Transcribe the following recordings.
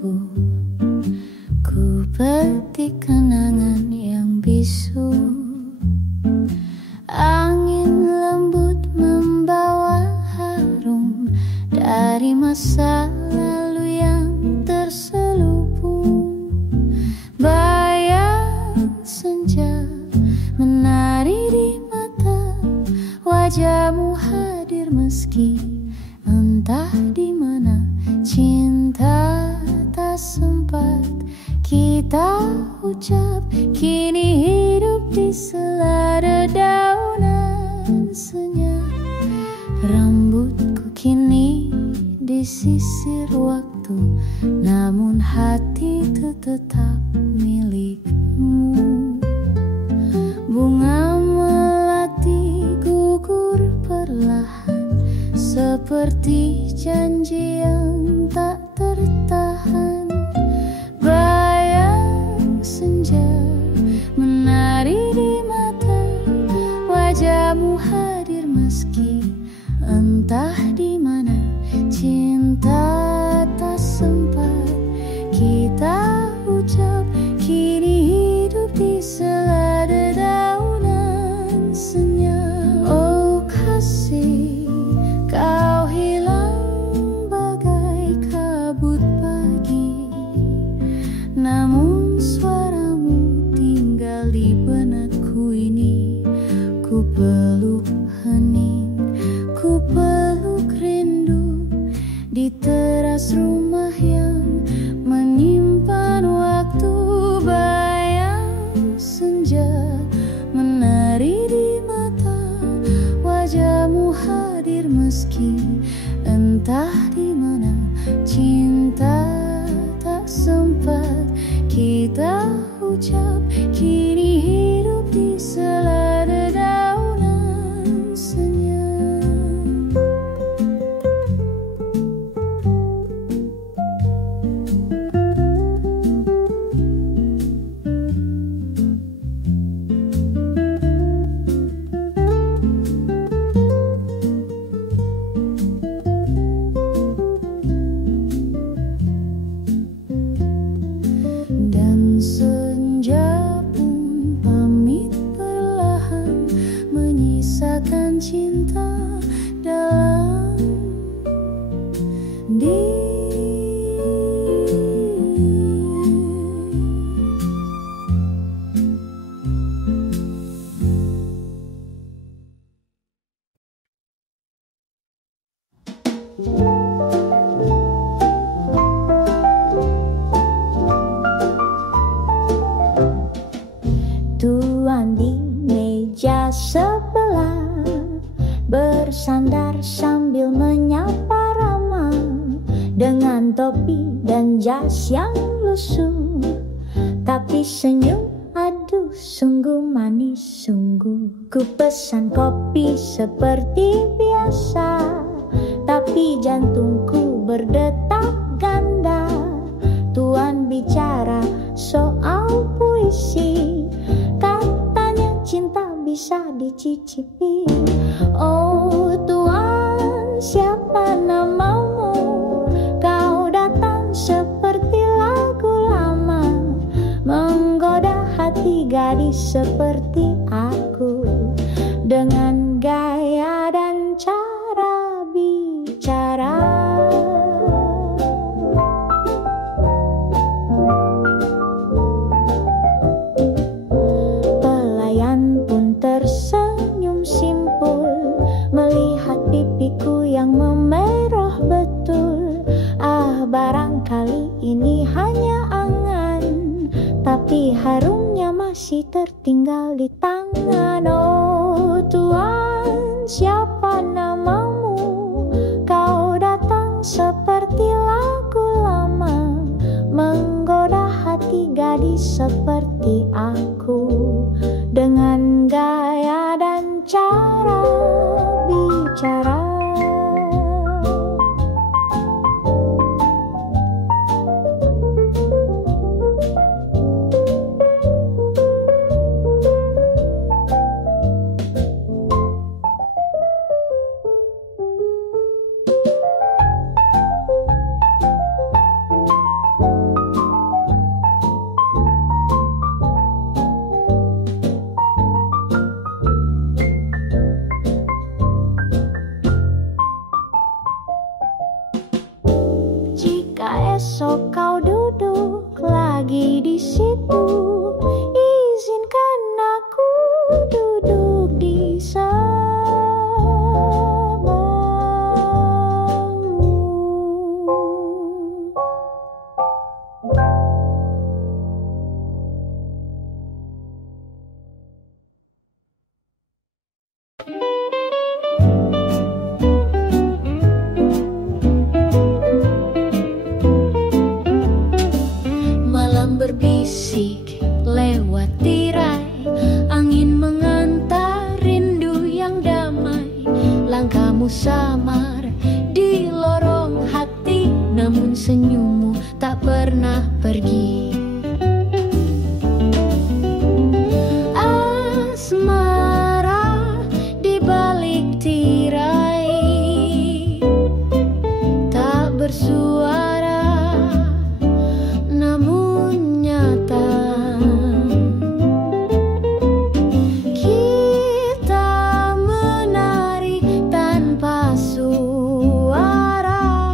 debu, ku petik kenangan yang bisu. Angin lembut membawa harum dari masa lalu yang terselubung. Bayang senja menari di mata, wajahmu hadir meski entah di mana. Cinta tak sempat kita ucap, kini hidup di sela dedaunan senyap. Rambutku kini disisir waktu, namun hati itu tetap milikmu. Bunga melati gugur perlahan, seperti janji yang tak tertahan. Bayang senja menari di mata, wajahmu hadir meski entah di mana. Cinta tak sempat kita ucap, kini hidup di sela dedaunan senyap. Oh kasih, kau hilang bagai kabut pagi, namun suaramu tinggal di benakku ini. Ku peluk hening, ku peluk rindu di teras rumah yang menyimpan waktu. Bayang senja menari di mata, wajahmu hadir meski entah di mana. Cinta tak sempat kita ucap, kini hidup di sela dedaunan senyap. Dan senja pun pamit perlahan, menyisakan cinta dalam diri. Tuan di meja sebelah bersandar sambil menyapa ramah, dengan topi dan jas yang lusuh, tapi senyum aduh sungguh manis sungguh. Ku pesan kopi seperti biasa, tapi jantungku berdetak ganda. Tuan bicara soal puisi, katanya cinta bisa dicicipi. Oh Tuan, siapa namamu? Kau datang seperti lagu lama, menggoda hati gadis seperti aku, dengan gaya dan cara bicara. Tersenyum simpul melihat pipiku yang memerah betul. Ah, barangkali ini hanya angan, tapi harumnya masih tertinggal di tangan. Oh Tuan, siapa namamu? Kau datang seperti lagu lama, menggoda hati gadis seperti aku, dengan gaya dan cara bicara. kau duduk lagi di situ. Izinkan aku duduk di sebelahmu. Malam berbisik lewat tirai, angin mengantar rindu yang damai. Langkahmu samar di lorong hati, namun senyummu tak pernah pergi. Asmara di balik tirai, tak bersuara namun nyata. Kita menari tanpa suara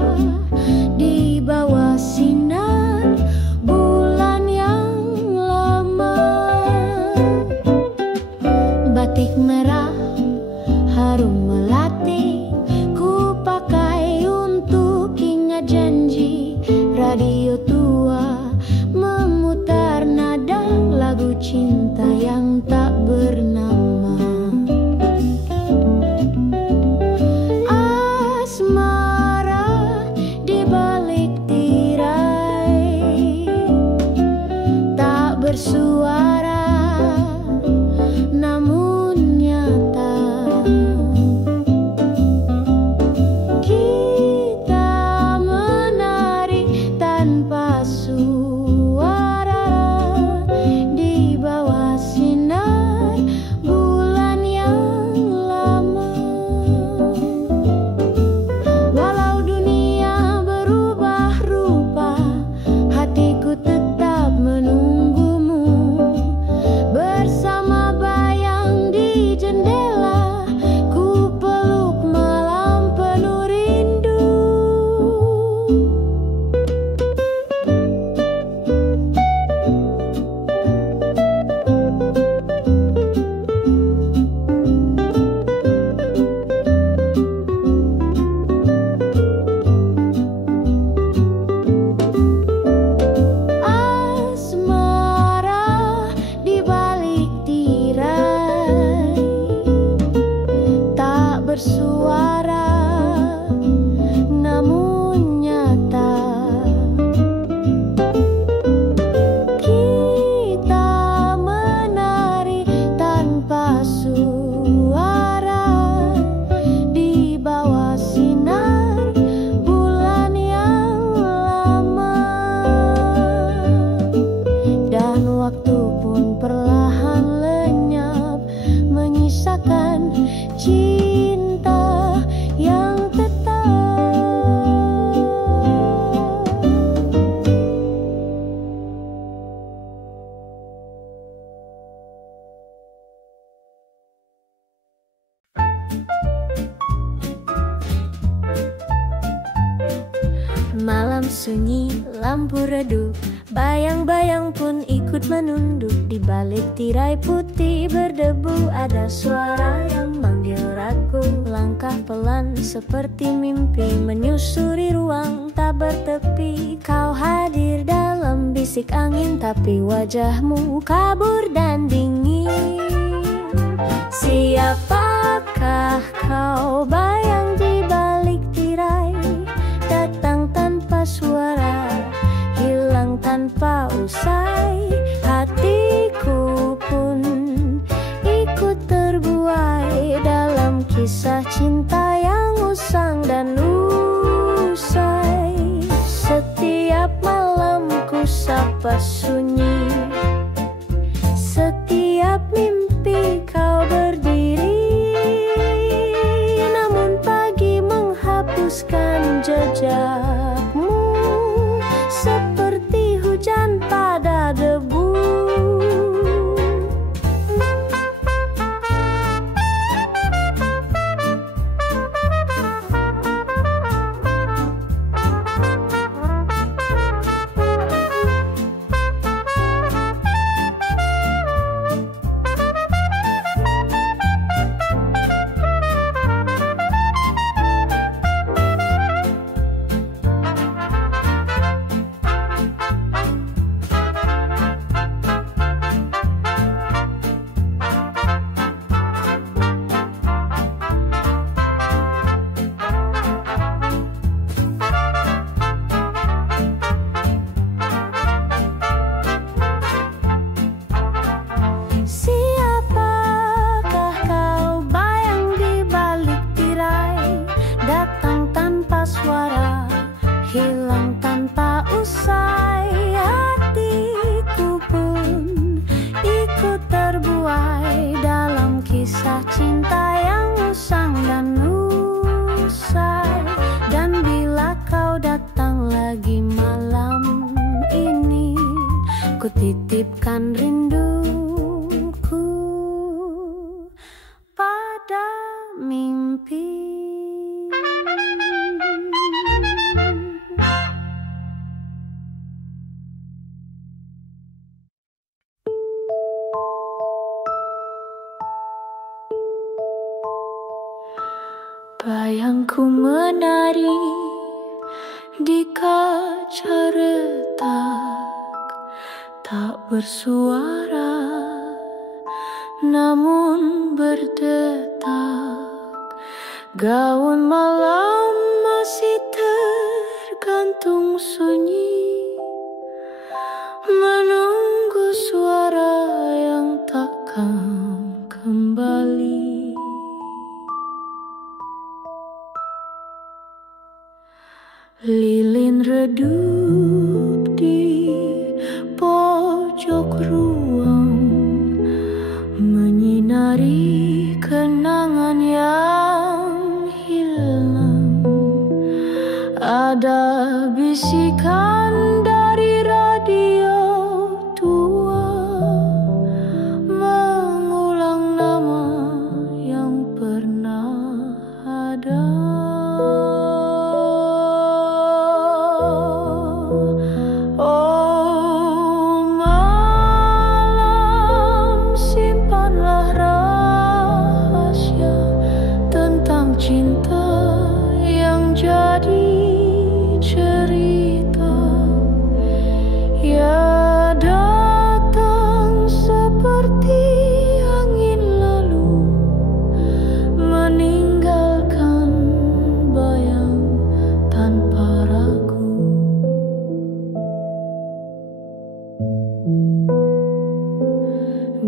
di bawah sinar bulan yang lama. Batik merah harum melati, ku pakai untuk ingat janji. Radio tua memutar nada lagu cinta yang tak bernama. Asmara di balik tirai, tak bersuara namun nyata. Kita menari tanpa suara di bawah sinar bulan yang lama. Walau dunia berubah rupa, hatiku tetap menunggumu. Bersama bayang di jendela, ku peluk malam penuh rindu. Asmara di balik tirai, tak bersuara namun nyata. Kita menari tanpa suara di bawah sinar bulan yang lama. Dan waktu pun perlahan lenyap, menyisakan cinta yang tetap. Malam sunyi, lampu redup, bayang-bayang pun ikut menunduk. Di balik tirai putih berdebu, ada suara yang manggil ragu. Langkah pelan seperti mimpi, menyusuri ruang tak bertepi. Kau hadir dalam bisik angin, tapi wajahmu kabur dan dingin. Siapakah kau, bayang di balik tirai, datang tanpa suara, hilang tanpa usai. Hatiku pun ikut terbuai dalam kisah cinta yang usang dan usai. Setiap malam ku sapa sunyi, setiap mimpi kau berdiri, namun pagi menghapuskan jejakmu seperti hujan pada debu. ku titipkan rinduku pada mimpi. Bayangku menari di kaca retak, tak bersuara namun berdetak. Gaun malam masih tergantung sunyi, menunggu suara yang takkan kembali. Lilin redup di pojok ruang, menyinari kenangan yang hilang. Ada bisikan dari radio tua, mengulang nama yang pernah ada.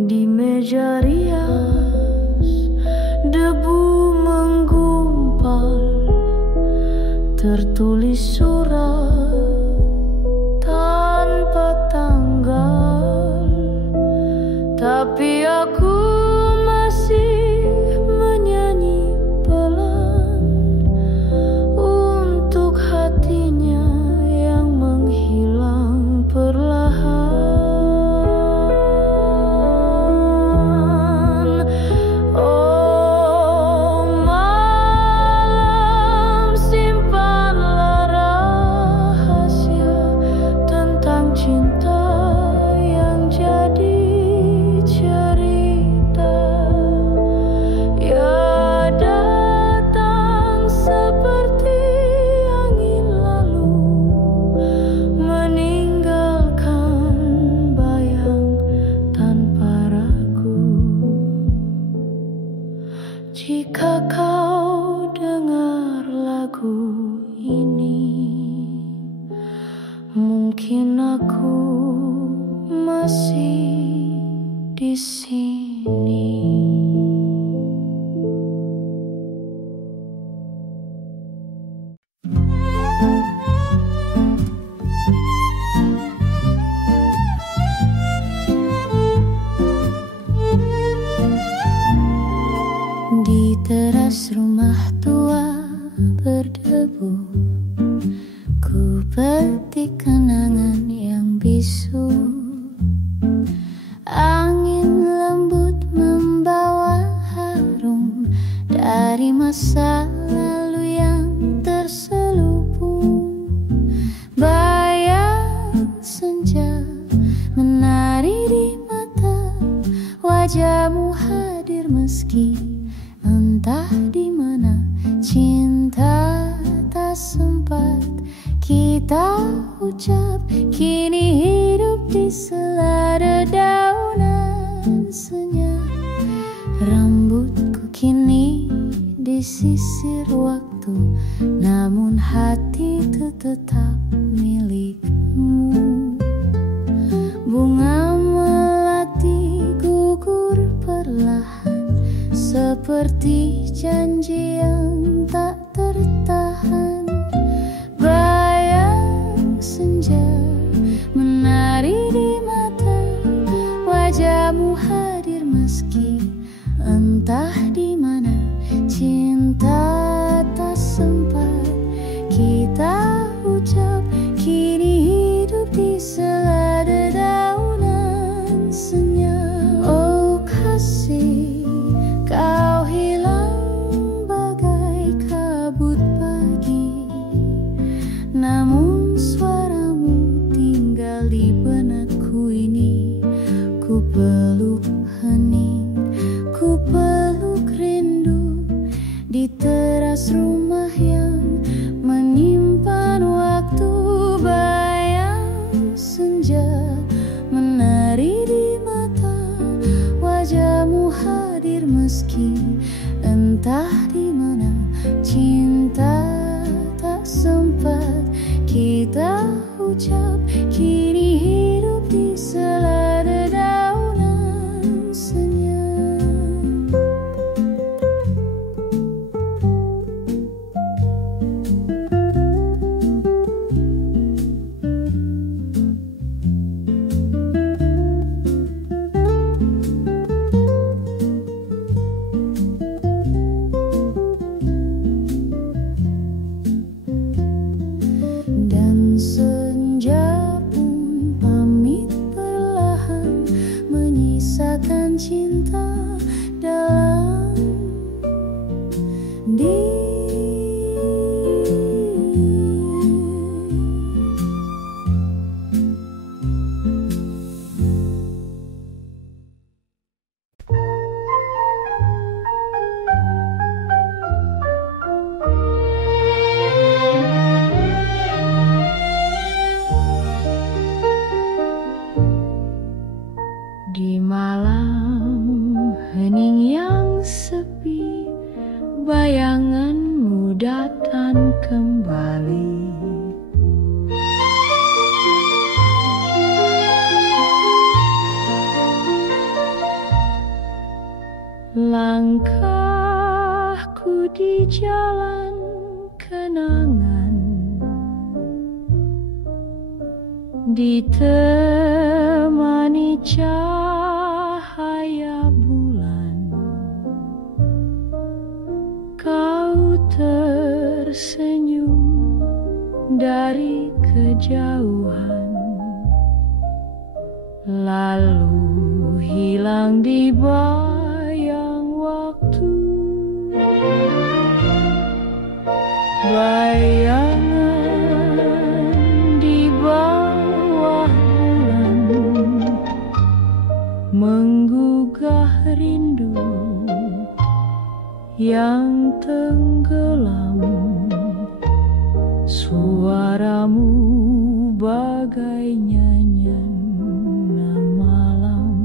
Di meja rias debu menggumpal, tertulis surat tanpa tanggal. Tapi aku masih menyanyi pelan untuk hatinya yang menghilang perlahan. Jika kau dengar lagu ini, mungkin aku masih di sini. Di teras rumah tua berdebu, ku petik kenangan yang bisu. Angin lembut membawa harum dari masa lalu yang terselubung. Bayang senja menari di mata, wajahmu hadir meski entah di mana. Cinta tak sempat kita ucap, kini hidup di sela dedaunan senyap. Rambutku kini disisir waktu, namun hati itu tetap milikmu. Bunga melati gugur perlahan, seperti janji yang tak tertahan. Bayang senja menari di mata, wajahmu hadir meski entah di mana. Cinta tak sempat kita ucap, kini hidup di sela dedaunan. senja menari di mata, wajahmu hadir meski entah di mana. Cinta tak sempat kita ucap, kini hidup di sela dedaunan senyap. Dan senja pun pamit perlahan, menyisakan cinta dalam diri. Di malam hening yang sepi, bayanganmu datang kembali. Langkahku di jalan kenangan, ditemani cahaya bulan. Kau tersenyum dari kejauhan, lalu hilang di bayang waktu. Bayangan di bawah bulan menggugah rindu yang tenggelam. Suaramu bagai nyanyian malam,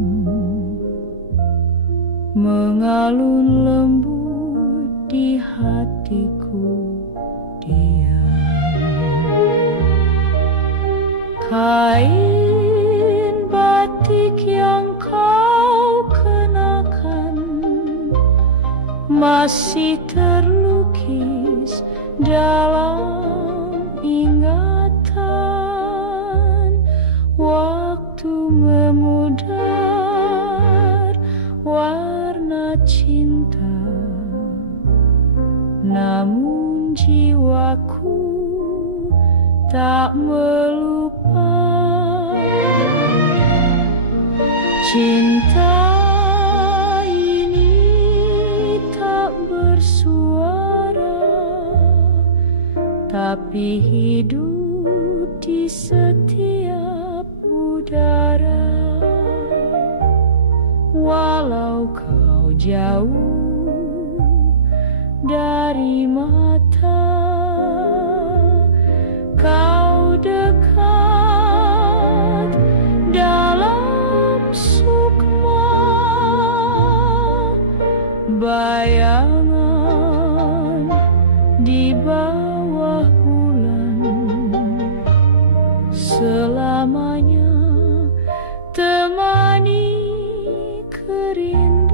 mengalun lembut di hatiku diam. Kain batik yang kau kenakan masih terlukis dalam ingatan. Waktu memudar warna cinta, namun jiwaku tak melupa. Cinta ini tak bersuara, tapi hidup di setiap udara. Walau kau jauh dari mata, kau dekat dalam sukma. Bayangan di bawah bulan selamanya temani kerinduan.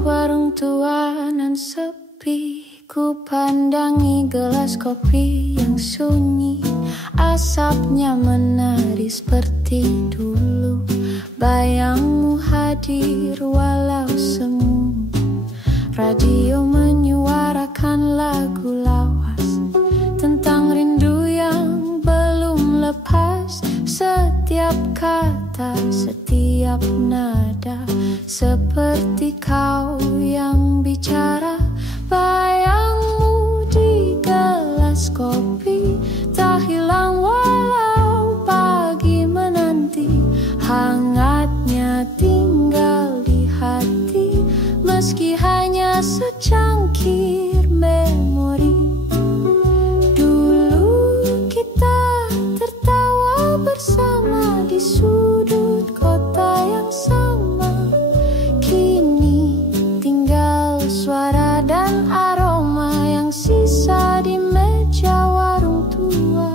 Warung tua nan sepi, ku pandangi gelas kopi yang sunyi. Asapnya menari seperti dulu, bayangmu hadir walau semu. Radio menyuarakan lagu lawas tentang rindu yang setiap nada, seperti kau yang bicara. Bayangmu di gelas kopi, tak hilang walau pagi menanti. Hangatnya tinggal di hati, meski hanya secangkir memori. Dulu kita tertawa bersama di sudut kota yang sama. Kini tinggal suara dan aroma yang sisa di meja warung tua.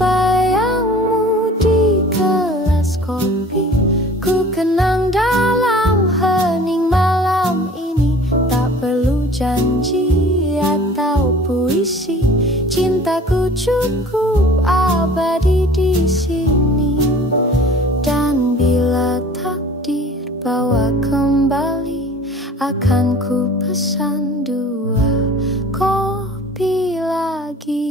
Bayangmu di gelas kopi, ku kenang dalam hening malam ini. Tak perlu janji atau puisi, cintaku cukup abadi di sini. Dan bila takdir bawa kembali, akan ku pesan 2 kopi lagi.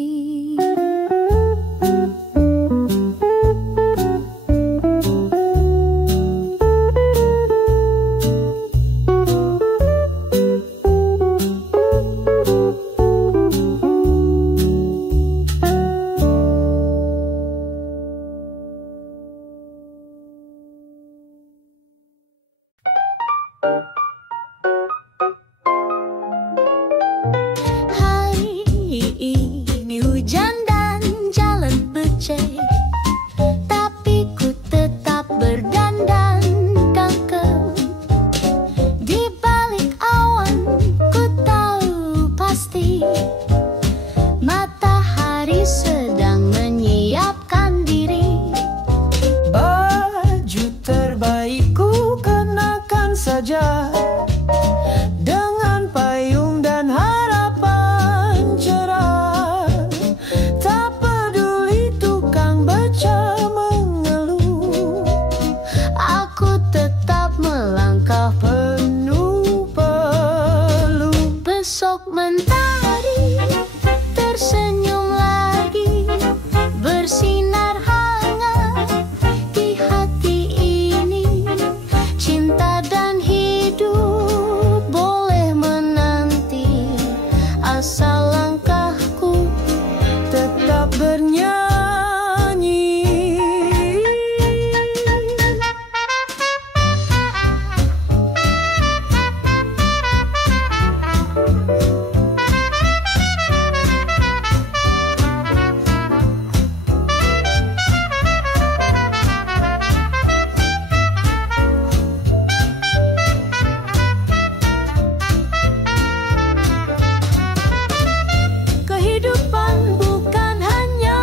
Kehidupan bukan hanya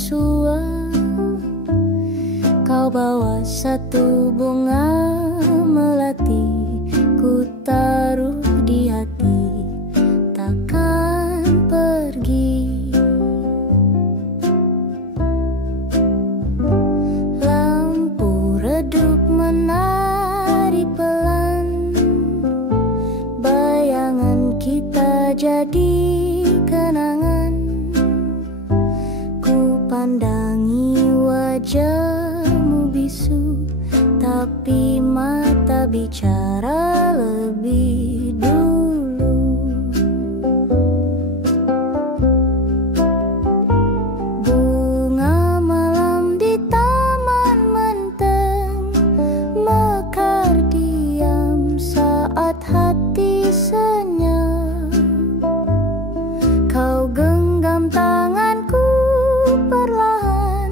bersua. Kau bawa satu bunga melati, ku taruh di hati, takkan pergi. Lampu redup menari pelan, bayangan kita jadi kenangan. Ku pandangi wajahmu bisu, tapi mata bicara lebih dulu. Bunga malam di taman menteng, mekar diam saat hati senyap. Kau genggam tanganku perlahan,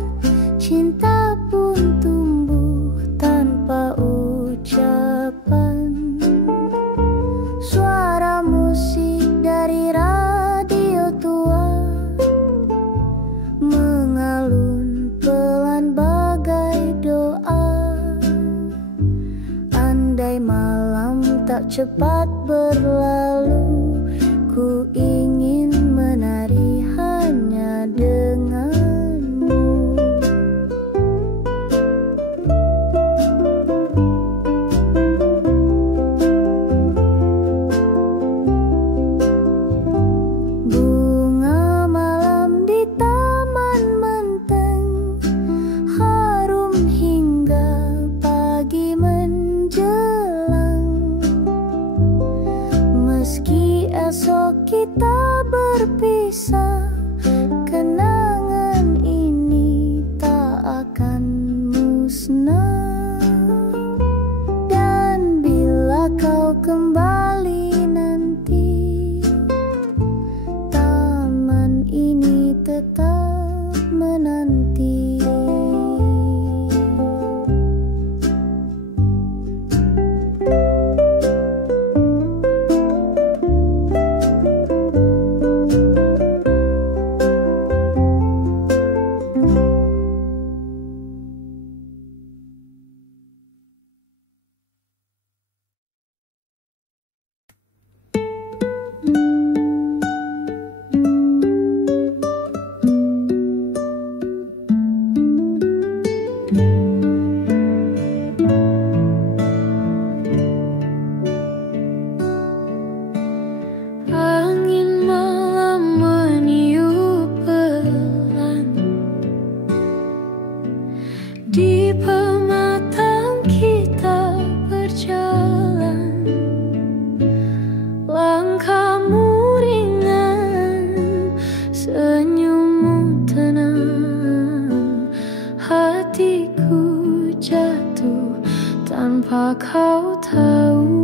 cinta pun tumbuh tanpa ucapan. Suara musik dari radio tua mengalun pelan bagai doa. Andai malam tak cepat berlalu, ku ingin menari hanya denganmu. Bunga malam di taman menteng, harum hingga pagi menjelang. Meski esok kita berpisah, kenangan ini tak akan musnah. Dan bila kau kembali nanti, taman ini tetap menanti. Angin malam meniup pelan di pematang kita berjalan. Langkahmu ringan, senyummu tenang, hatiku jatuh tanpa kau tahu.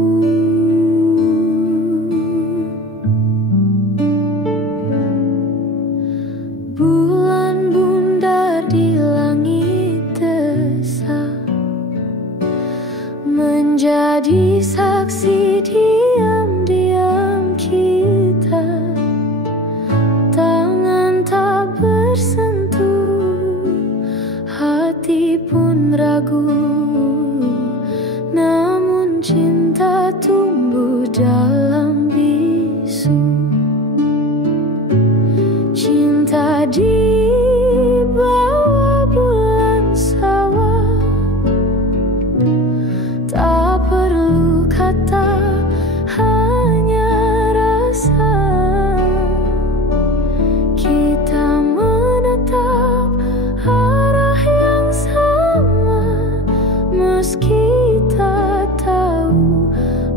Bulan bundar di langit desa, menjadi saksi diam-diam kita. Tangan tak bersentuh, hati pun ragu, namun cinta tumbuh dalam bisu. Cinta di bawah bulan sawah, tak perlu kata, hanya rasa. Kita menatap arah yang sama, meski tak tahu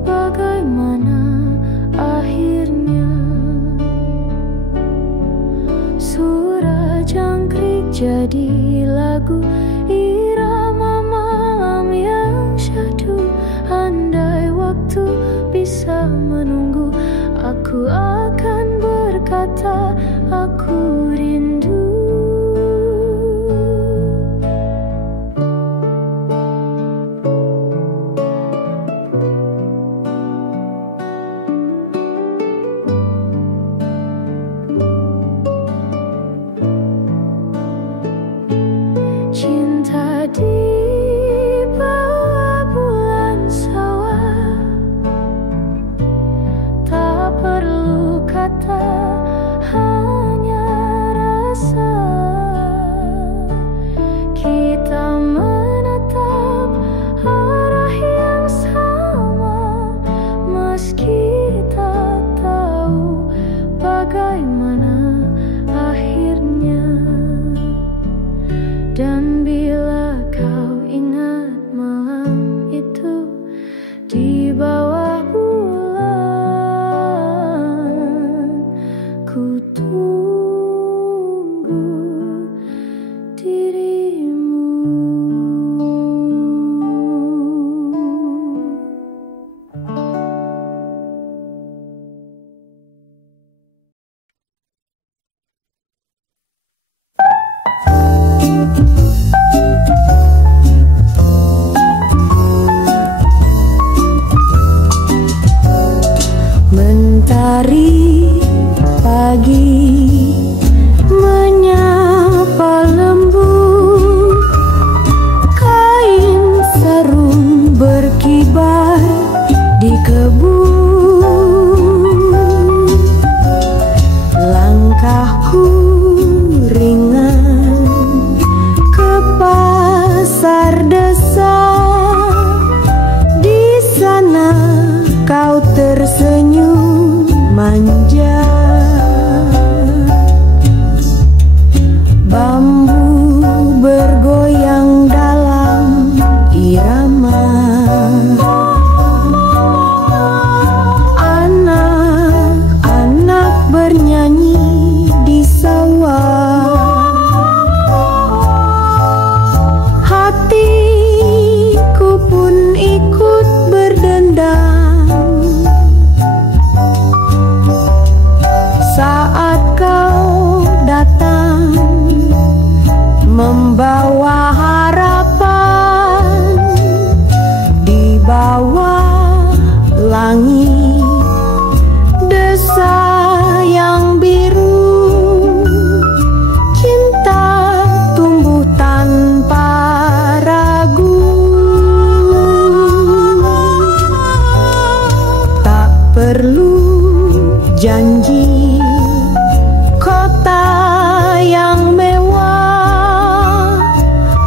bagaimana akhirnya. Suara jangkrik jadi lagu, irama malam yang syahdu. Andai waktu bisa menunggu, aku akan berkata aku rindu. di bawah bulan sawah, tak perlu kata, hanya rasa. Kita menatap arah yang sama, meski tak tahu bagaimana akhirnya. Dan bila kau ingat malam itu di bawah bulan, ku tunggu dirimu. Mentari pagi menyapa lembut, kain sarung berkibar di kebun. Langkahku ringan ke pasar desa, di sana kau tersenyum manja. Bambu bergoyang dalam irama, anak-anak bernyanyi di sawah. Hatiku pun ikut berdendang saat kau datang, membawa harapan di bawah langit desa yang biru. Cinta tumbuh tanpa ragu, tak perlu janji kota yang mewah,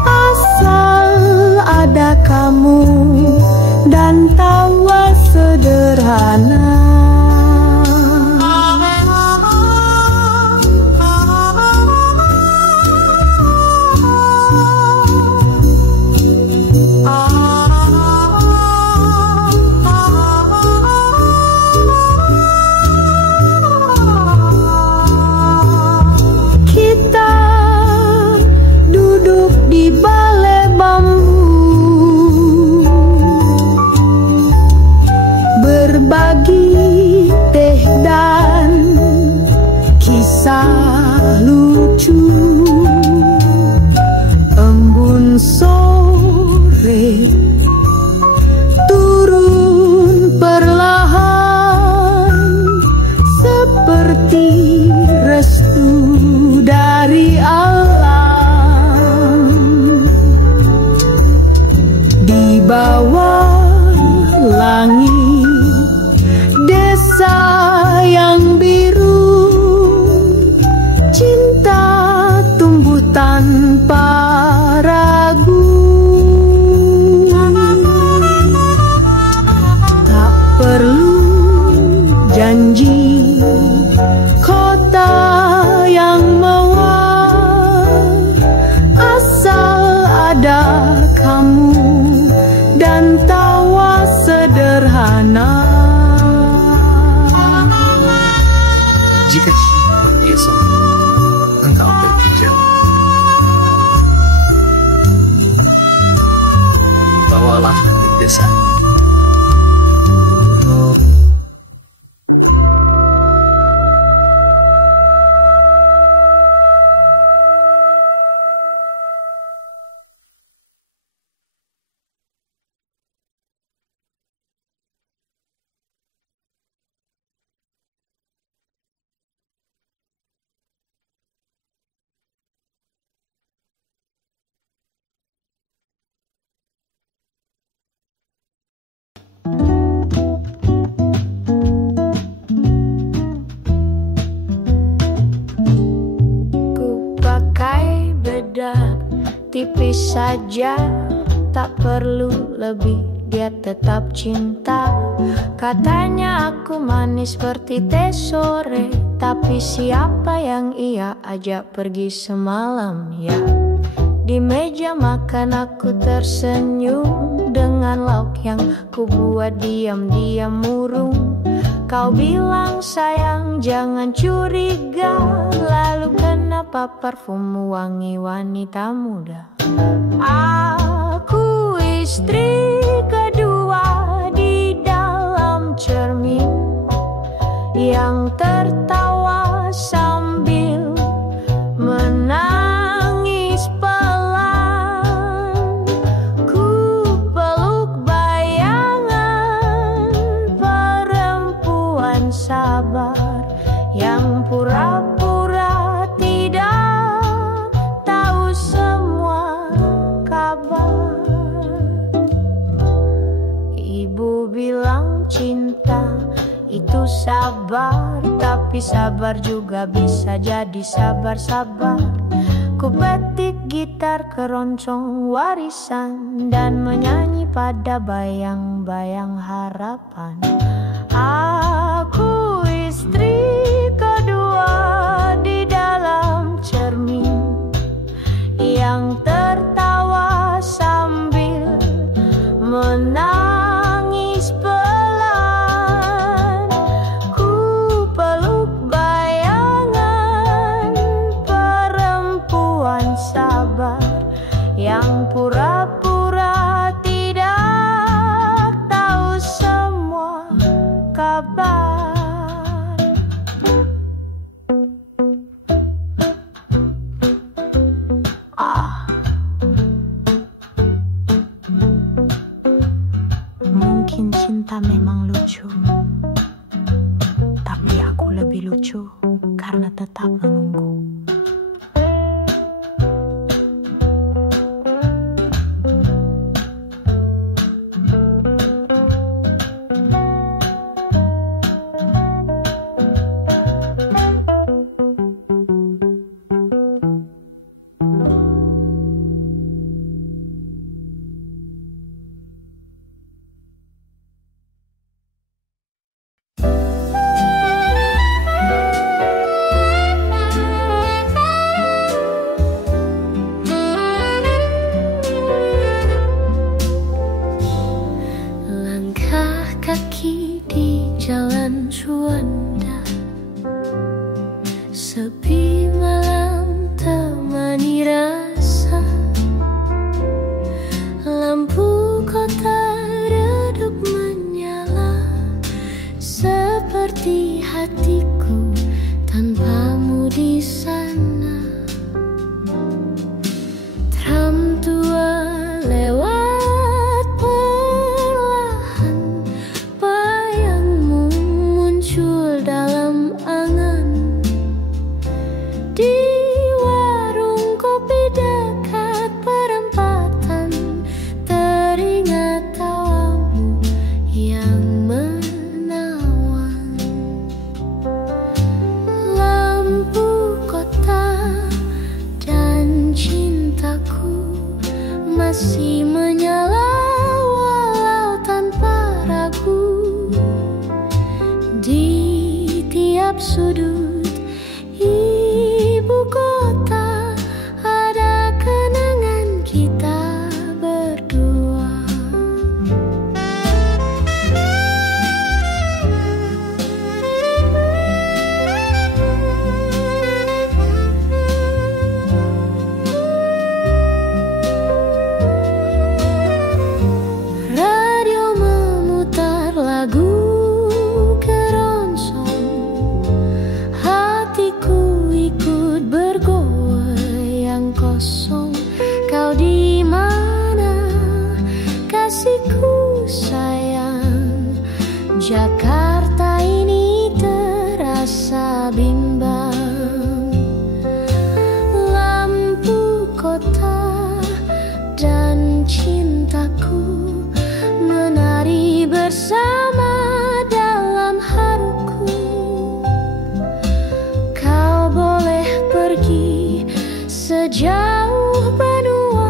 asal ada kamu dan tawa sederhana. Berbagi teh dan kisah lucu, embun sore turun perlahan, seperti restu dari alam. Di bawah langit desa yang biru, cinta tumbuh tanpa ragu. Tak perlu janji kota yang mewah, asal ada kamu dan tawa sederhana. Jika esok engkau pergi jauh, tipis saja, tak perlu lebih, dia tetap cinta. Katanya aku manis seperti teh sore, tapi siapa yang ia ajak pergi semalam ya? Di meja makan aku tersenyum dengan lauk yang ku buat diam-diam murung. Kau bilang sayang jangan curiga, lalu kenapa parfummu wangi wanita muda? Aku istri kedua di dalam cermin yang tertawa sambil menangis pelan. Ku peluk bayangan perempuan sabar yang pura-pura tidak tahu semua kabar. Ibu bilang cinta itu sabar, tapi sabar juga bisa jadi sabar-sabar. Ku petik gitar keroncong warisan dan menyanyi pada bayang-bayang harapan. Aku istri kedua di dalam cermin yang tertawa sambil menangis pelan. Ku peluk bayangan perempuan sabar yang pura-pura tidak tahu semua kabar. Mungkin cinta memang lucu, tapi aku lebih lucu karena tetap menunggu. Masih menyala walau tanpa ragu di tiap sudut ibu kota ada kenangan kita berdua. Kau di mana kasihku sayang? Jakarta ini terasa bimbang. Lampu kota dan cintaku menari bersama dalam haruku. Kau boleh pergi sejauh benua,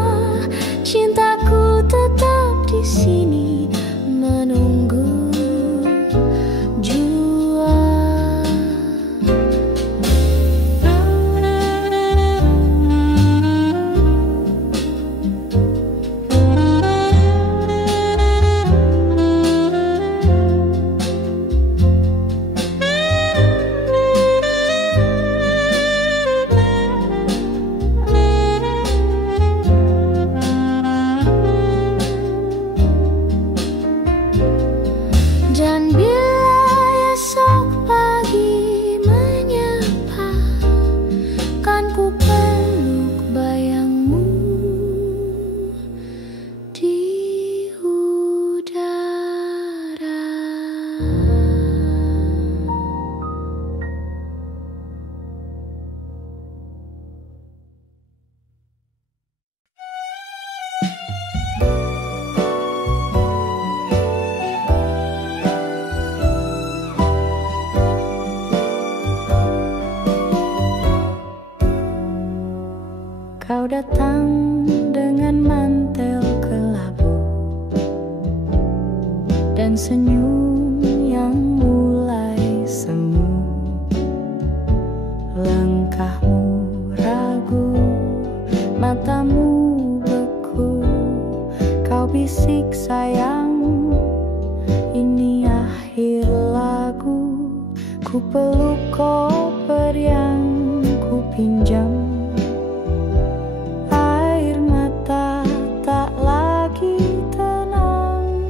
Kau datang dengan mantel kelabu dan senyum yang mulai semu. Langkahmu ragu, matamu beku. Kau bisik sayang, ini akhir lagu. Ku peluk koper yang ku pinjam. Air mata tak lagi tenang.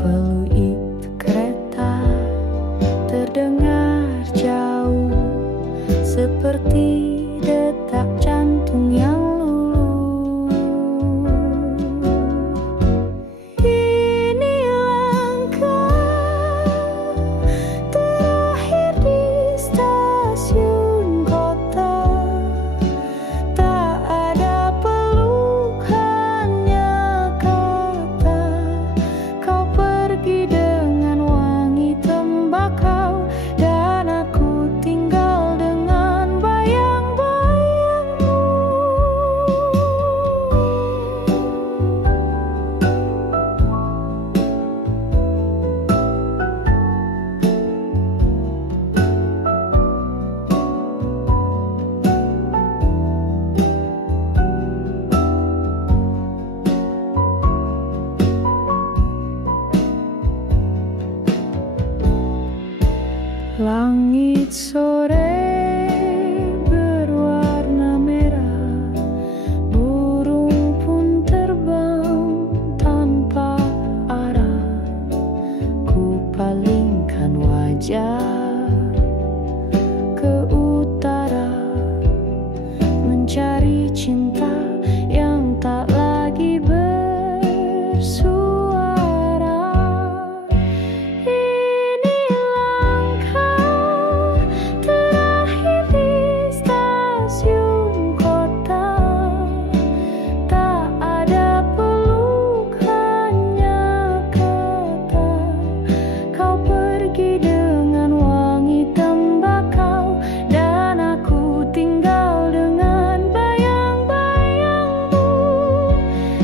Peluit kereta terdengar jauh, seperti detak jantung yang luluh. Ini langkah terakhir di stasiun kota. Tak ada peluk, hanya kata. Kau pergi dengan wangi tembakau, dan aku tinggal dengan bayang-bayangmu. Langit sore berwarna merah, burung pun terbang tanpa arah. Ku palingkan wajah ke utara, mencari cinta yang tak lagi bersuara. Ini langkah terakhir di stasiun kota. Tak ada peluk, hanya kata. Kau pergi dengan wangi tembakau, dan aku tinggal dengan bayang-bayangmu.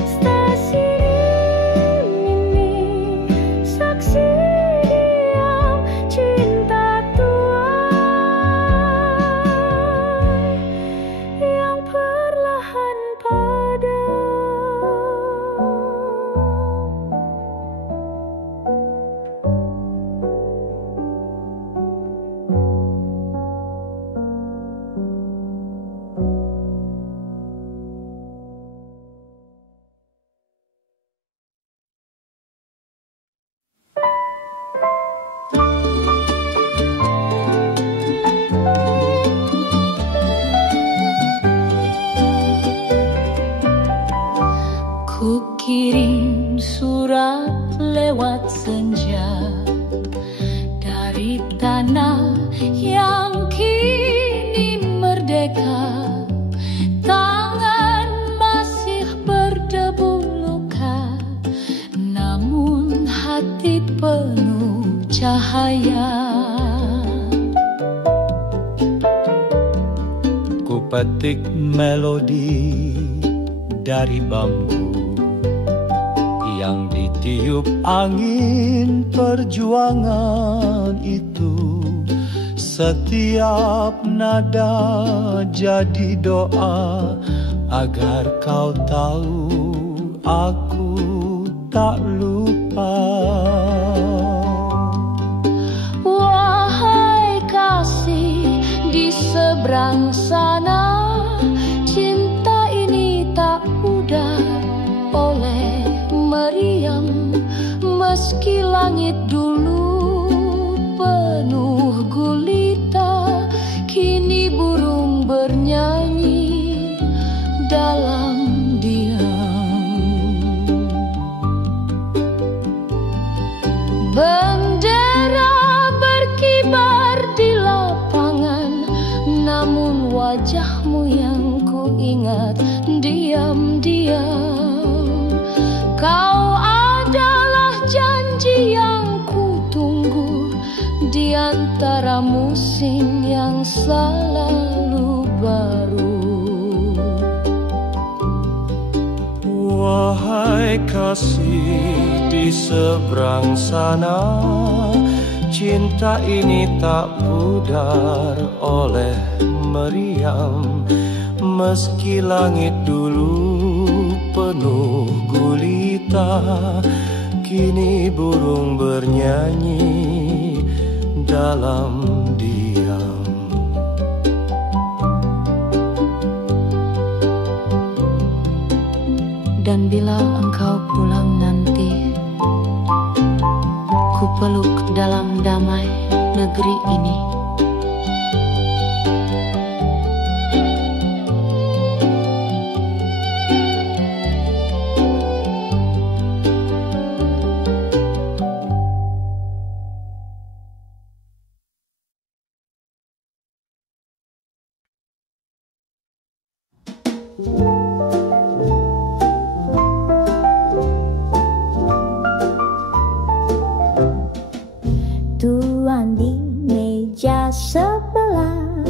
Stasiun ini saksi diam cinta tuai yang perlahan padam. Ku kirim surat lewat senja dari tanah yang kini merdeka. Tangan masih berdebu luka, namun hati penuh cahaya. Ku petik melodi dari bambu yang ditiup angin perjuangan itu. Setiap nada jadi doa agar kau tahu aku tak lupa. Wahai kasih di seberang sana, cinta ini tak mudah oleh meriam. Meski langit dulu penuh gulita, kini burung bernyanyi dalam diam. Bendera berkibar di lapangan, namun wajahmu yang ku ingat diam-diam. Kau adalah janji yang ku tunggu di antara musim yang selalu baru. kasih di seberang sana, cinta ini tak pudar oleh meriam. Meski langit dulu penuh gulita, kini burung bernyanyi dalam diam. Dan bila engkau pulang nanti, ku peluk dalam damai negeri ini. Tuan di meja sebelah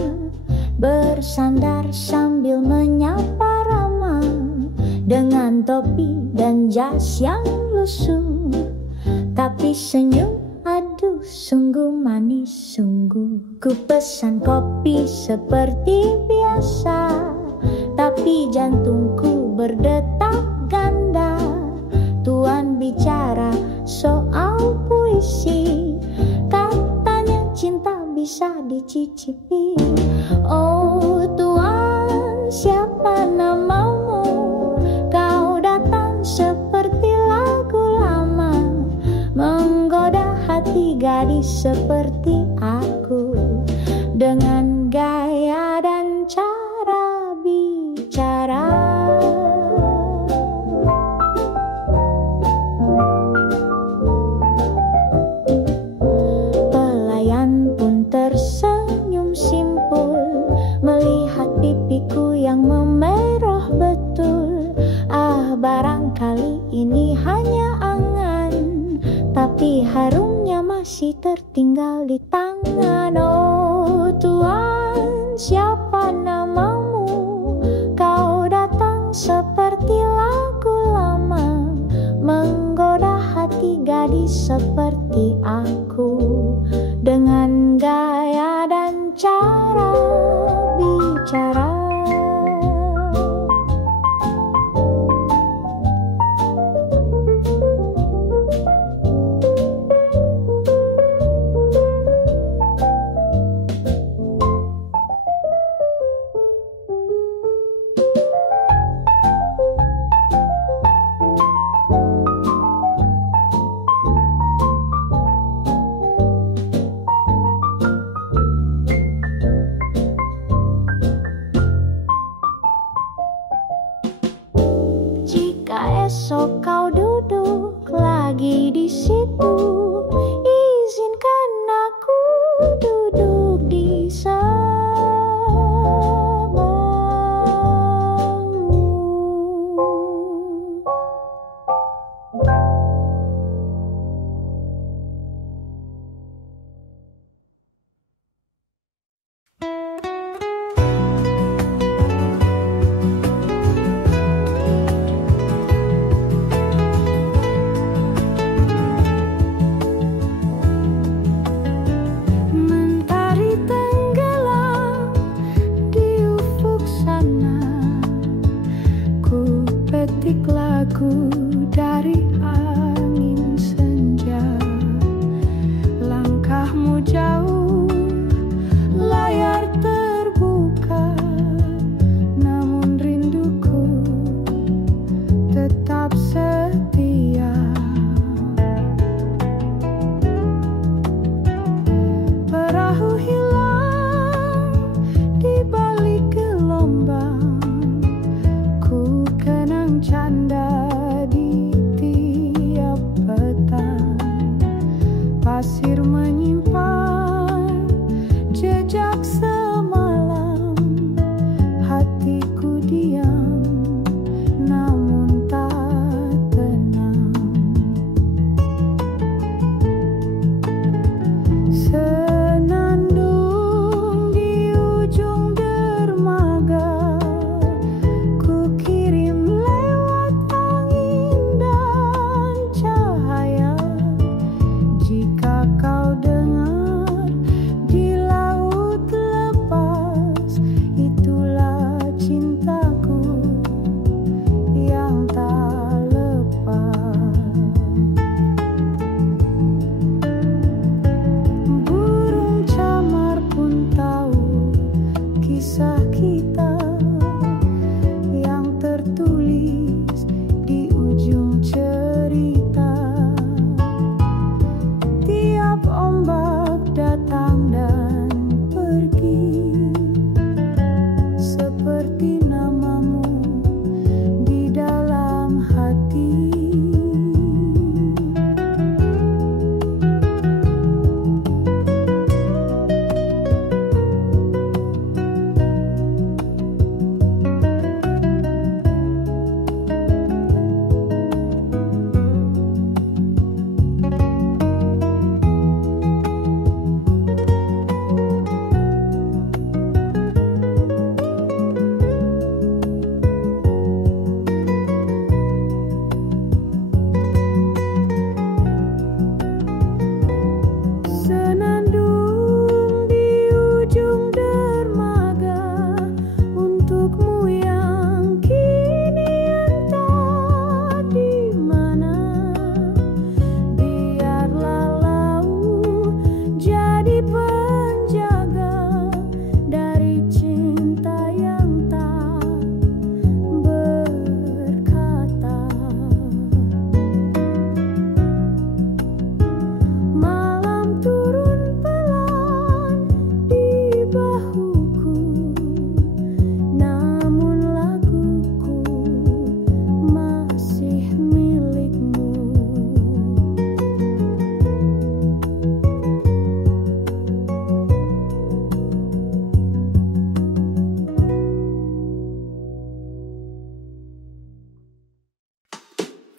bersandar sambil menyapa ramah, dengan topi dan jas yang lusuh, tapi senyum aduh sungguh manis sungguh. Ku pesan kopi seperti biasa, tapi jantungku berdetak ganda. Tuan bicara soal puisi, katanya cinta bisa dicicipi. Oh Tuan, siapa namamu? Kau datang seperti lagu lama, menggoda hati gadis seperti aku, dengan gaya dan cara bicara. Tersenyum simpul melihat pipiku yang memerah betul. Ah, barangkali ini hanya angan, tapi harumnya masih tertinggal di tangan. Oh Tuan, siapa namamu? Kau datang seperti lagu lama, menggoda hati gadis seperti aku, dengan gaya dan cara bicara. Esok kau duduk lagi di situ, izinkan aku duduk di sebelahmu. Lagu dari angin senja, langkahmu jauh, layar terbuka, namun rinduku tetap setia. Perahu hilang di balik gelombang, ku kenang canda di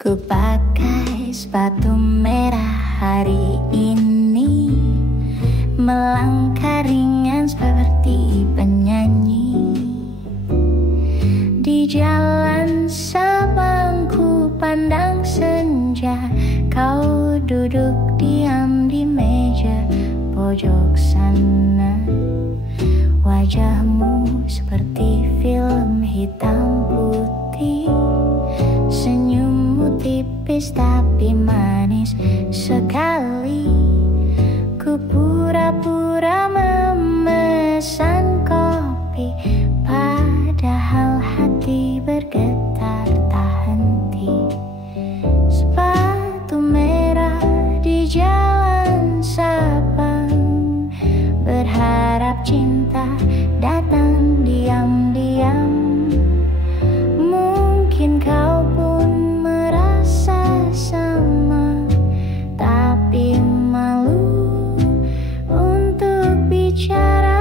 Ku pakai sepatu merah hari ini, melangkah ringan seperti penyanyi. Di jalan Sabang ku pandang senja, kau duduk diam di meja pojok sana. Wajahmu seperti film hitam putih, senyummu tipis tapi manis sekali. Ku pura-pura memesan kopi, padahal hati bergetar tak henti. Sepatu merah di jalan Sabang, berharap cinta datang diam-diam. Mungkin kau pun merasa sama, tapi malu untuk bicara.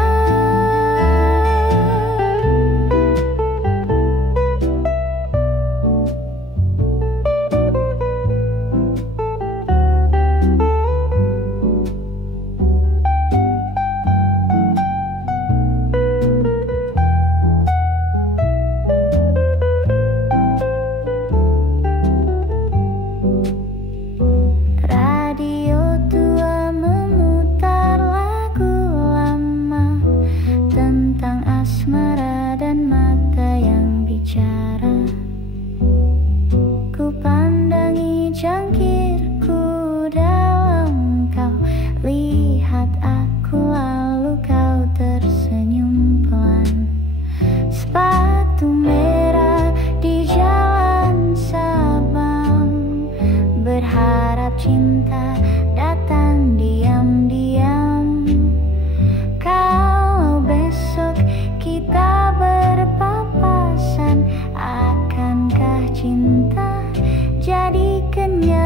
Radio tua memutar lagu lama tentang asmara dan mata yang bicara. Ku pandangi jangkirku dalam kau, lihat aku lalu kau tersenyum pelan. Sepatu merah di jalan Sabang, berharap cinta datang diam-diam. Kalau besok kita berpapasan, akankah cinta jadi kenyataan?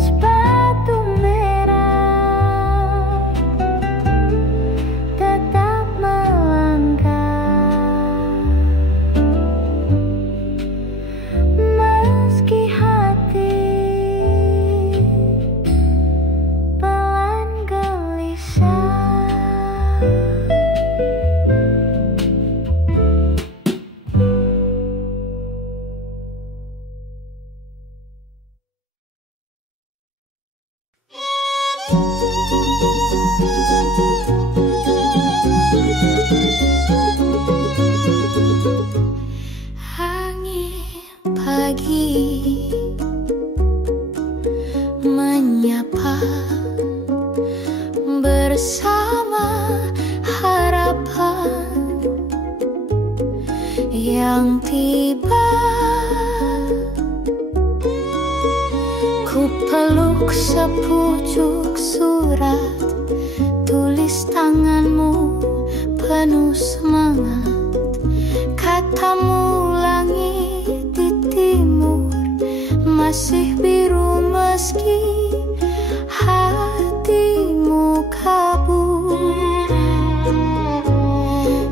Sepatu merah tetap melangkah, meski hati pelan gelisah. Angin pagi menyapa bersama harapan yang tiba. Ku peluk sepucuk surat, tulis tanganmu penuh semangat. Katamu langit di timur masih biru meski hatimu kabur.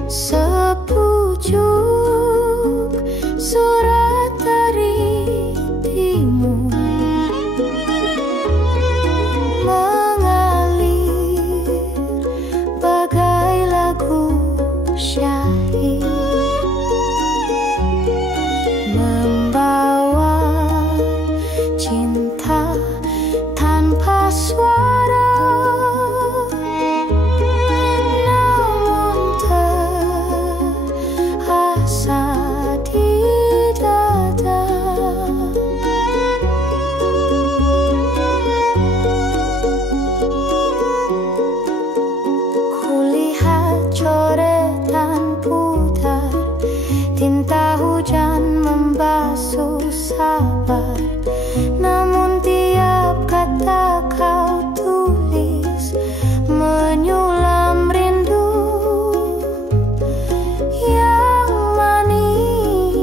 Sepucuk surat dari timur mengalir bagai lagu syahid, membawa cinta tanpa suara, namun terasa di dada. Kulihat coretan pudar, tinta hujan membasuh sabar, namun tiap kata kau tulis menyulam rindu yang manis.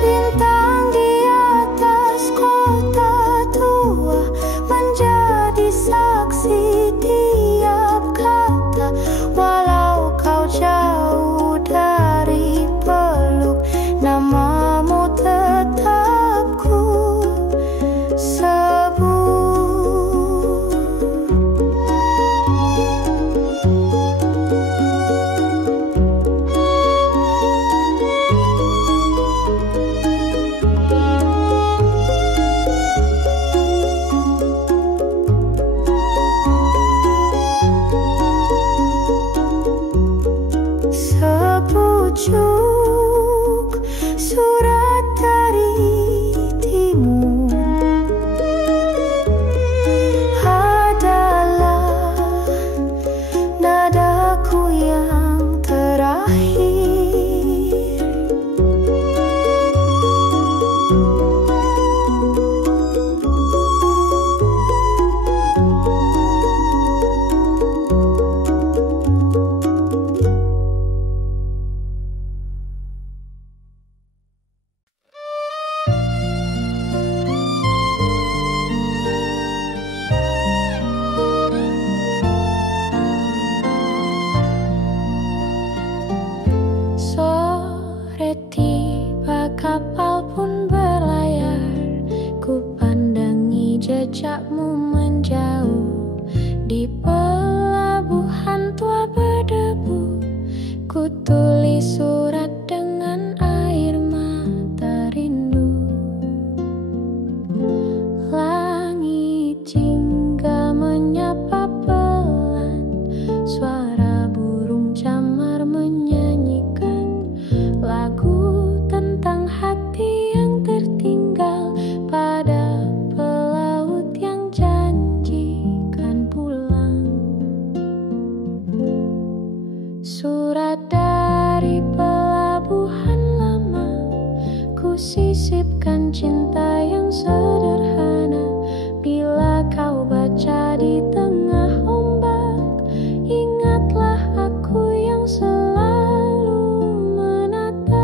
Bintang di atas kota tua menjadi saksi tiap kata, walau kau jauh dari peluk pucuk surat dari timur adalah nadaku yang terakhir. Sore tiba kapal pun berlayar, ku pandangi jejakmu menjauh di pelabuhan tua berdebu. Ku tulis surat dengan air mata rindu. Langit jingga menyapa pelan, suara burung camar menyanyikan lagu tentang hati yang tertinggal pada pelaut yang janjikan pulang. Surat dari pelabuhan lama, ku sisipkan cinta yang sederhana. Bila kau baca di tengah ombak, ingatlah aku yang selalu menatap.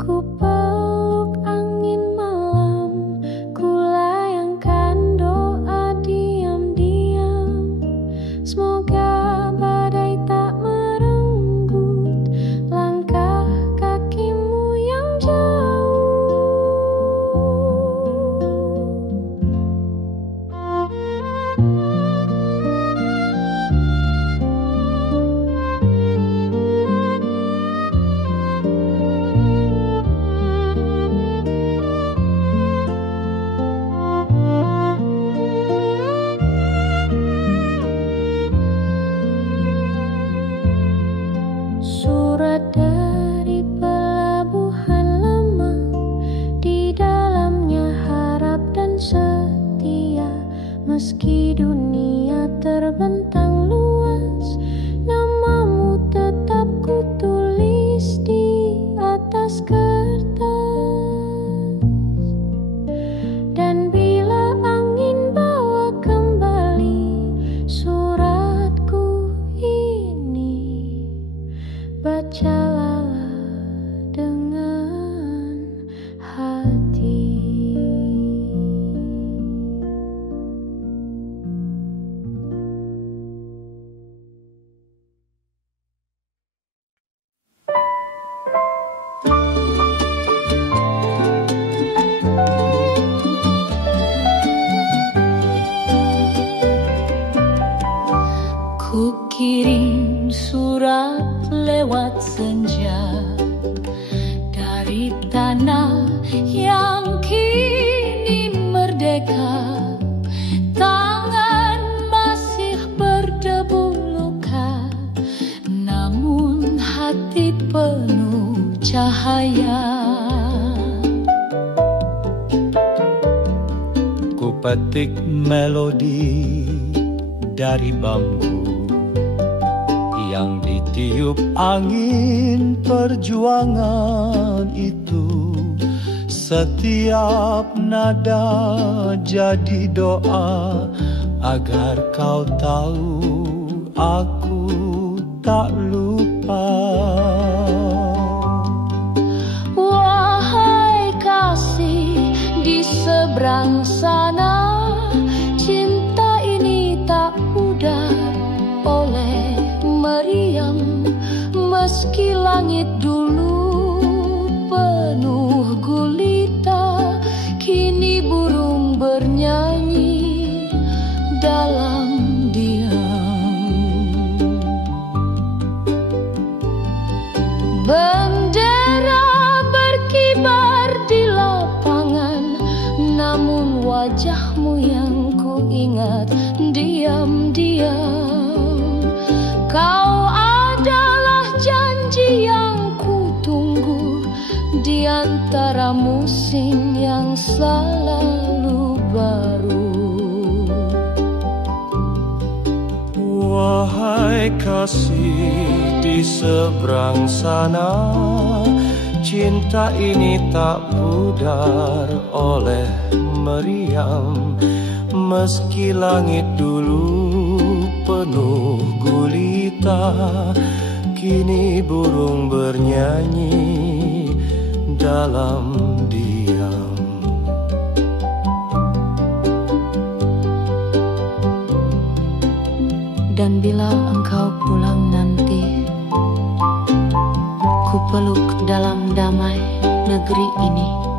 Ku peluk angin malam, ku layangkan doa diam-diam. Semoga badai tak merenggut langkah kakimu yang jauh. Surat dari pelabuhan lama, di dalamnya harap dan setia. Meski dunia terbentang luas, namamu tetap ku tulis di atas kertas. Dan bila angin bawa kembali suratku ini, bacalah dengan hati. Ku kirim surat lewat senja dari tanah yang kini merdeka. Tangan masih berdebu luka, namun hati penuh cahaya. Ku petik melodi dari bambu yang ditiup angin perjuangan itu. Setiap nada jadi doa agar kau tahu aku tak lupa. Wahai kasih di seberang sana, cinta ini tak pudar oleh meriam. Meski langit dulu penuh gulita, kini burung bernyanyi dalam diam. Bendera berkibar di lapangan, namun wajahmu yang ku ingat diam-diam. Kau di antara musim yang selalu baru. Wahai kasih di seberang sana, cinta ini tak pudar oleh meriam. Meski langit dulu penuh gulita, kini burung bernyanyi dalam diam. Dan bila engkau pulang nanti, ku peluk dalam damai negeri ini.